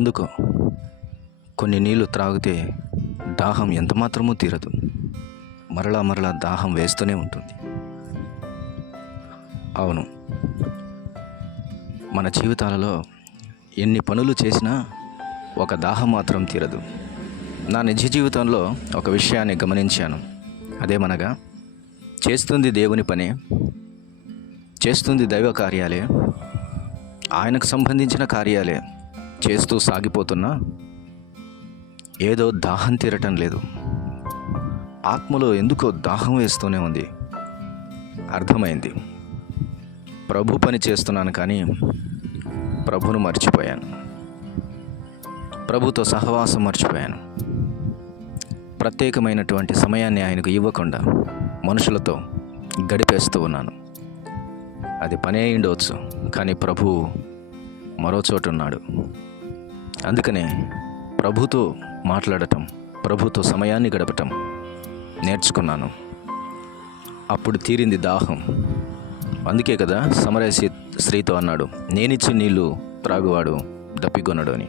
ఎందుకో కొన్ని నీళ్లు త్రాగితే దాహం ఎంత మాత్రమూ తీరదు, మరలా మరలా దాహం వేస్తూనే ఉంటుంది. అవును, మన జీవితాలలో ఎన్ని పనులు చేసినా ఒక దాహం మాత్రం తీరదు. నా నిజ జీవితంలో ఒక విషయాన్ని గమనించాను. అదేమనగా, చేస్తుంది దేవుని పనే, చేస్తుంది దైవ కార్యాలే, ఆయనకు సంబంధించిన కార్యాలే చేస్తూ సాగిపోతున్నా ఏదో దాహం తీరటం లేదు. ఆత్మలో ఎందుకో దాహం వేస్తూనే ఉంది. అర్థమైంది, ప్రభు పని చేస్తున్నాను కానీ ప్రభును మర్చిపోయాను, ప్రభుతో సహవాసం మర్చిపోయాను. ప్రత్యేకమైనటువంటి సమయాన్ని ఆయనకు ఇవ్వకుండా మనుషులతో గడిపేస్తూ ఉన్నాను. అది పనే అయిండవచ్చు, కానీ ప్రభువు మరో చోట ఉన్నాడు. అందుకనే ప్రభుతో మాట్లాడటం, ప్రభుతో సమయాన్ని గడపటం నేర్చుకున్నాను. అప్పుడు తీరింది దాహం. అందుకే కదా సమరయ స్త్రీతో అన్నాడు, నేనిచ్చి నీళ్లు త్రాగువాడు దప్పికొనడు అని.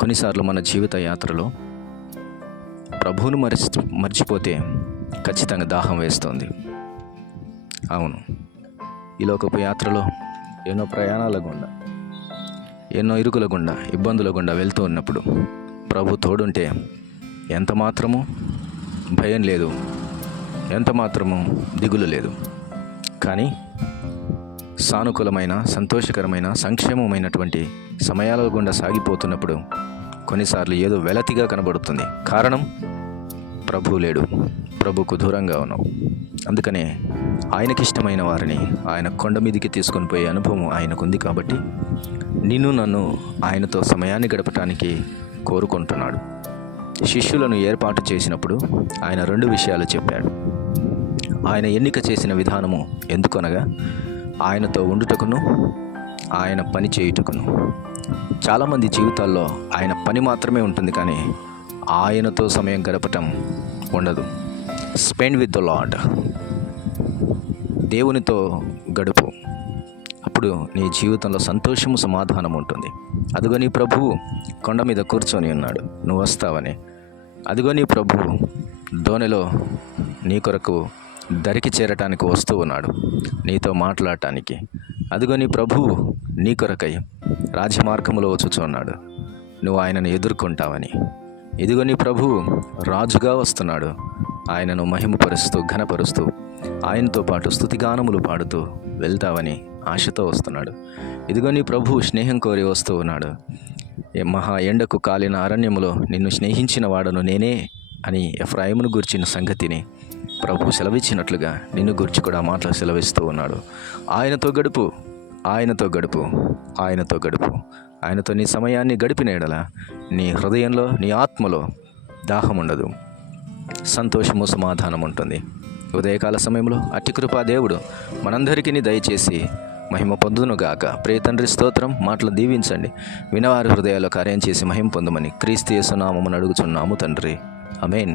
కొన్నిసార్లు మన జీవిత యాత్రలో ప్రభువును మర్చిపోతే ఖచ్చితంగా దాహం వేస్తుంది. అవును, ఈ లోకపు యాత్రలో ఎన్నో ప్రయాణాల గుండా, ఎన్నో ఇరుకుల గుండా, ఇబ్బందుల గుండా వెళ్తూ ఉన్నప్పుడు ప్రభు తోడుంటే ఎంత మాత్రము భయం లేదు, ఎంత మాత్రము దిగులు లేదు. కానీ సానుకూలమైన, సంతోషకరమైన, సంక్షేమమైనటువంటి సమయాల గుండా సాగిపోతున్నప్పుడు కొన్నిసార్లు ఏదో వెలతిగా కనబడుతుంది. కారణం, ప్రభువు లేడు, ప్రభుకు దూరంగా ఉన్నావు. అందుకనే ఆయనకిష్టమైన వారిని ఆయన కొండ మీదికి తీసుకొని పోయే అనుభవం ఆయనకుంది. కాబట్టి నిన్ను నన్ను ఆయనతో సమయాన్ని గడపటానికి కోరుకుంటున్నాడు. శిష్యులను ఏర్పాటు చేసినప్పుడు ఆయన 2 విషయాలు చెప్పాడు. ఆయన ఎన్నిక చేసిన విధానము ఎందుకనగా, ఆయనతో ఉండుటకును, ఆయన పని చేయుటకును. చాలామంది జీవితాల్లో ఆయన పని మాత్రమే ఉంటుంది, కానీ ఆయనతో సమయం గడపటం ఉండదు. స్పెండ్ విత్ ద లార్డ్, దేవునితో గడుపు. అప్పుడు నీ జీవితంలో సంతోషము, సమాధానం ఉంటుంది. అదిగో నీ ప్రభువు కొండ మీద కూర్చొని ఉన్నాడు, నువ్వు వస్తావని. అదిగో నీ ప్రభువు దోణిలో నీ కొరకు దరికి చేరటానికి వస్తూ ఉన్నాడు, నీతో మాట్లాడటానికి. అదిగో నీ ప్రభువు నీ కొరకై రాజమార్గములో వచ్చుచున్నాడు, నువ్వు ఆయనను ఎదుర్కొంటావని. ఇదిగో నీ ప్రభువు రాజుగా వస్తున్నాడు, ఆయనను మహిమపరుస్తూ, ఘనపరుస్తూ, ఆయనతో పాటు స్తుతిగానములు పాడుతూ వెళ్తావని ఆశతో వస్తున్నాడు. ఇదిగో నీ ప్రభువు స్నేహం కోరి వస్తూ ఉన్నాడు. మహా ఎండకు కాలిన అరణ్యములో నిన్ను స్నేహించిన వాడను నేనే అని ఎఫ్రాయిమును గూర్చిన సంగతిని ప్రభు సెలవిచ్చినట్లుగా నిన్ను గురించి కూడా మాటలు సెలవిస్తూ ఉన్నాడు. ఆయనతో గడుపు, ఆయనతో గడుపు, ఆయనతో గడుపు. ఆయనతో నీ సమయాన్ని గడిపిన యెడల నీ హృదయంలో, నీ ఆత్మలో దాహం ఉండదు, సంతోషము, సమాధానం ఉంటుంది. ఉదయకాల సమయంలో అట్టి కృపా దేవుడు మనందరికీ దయచేసి మహిమ పొందునుగాక. ప్రియ తండ్రి, స్తోత్రం. మాటలు దీవించండి, వినవారి హృదయాల్లో కార్యం చేసి మహిమ పొందమని క్రీస్తు యేసు నామమున అడుగుచున్నాము తండ్రి. ఆమేన్.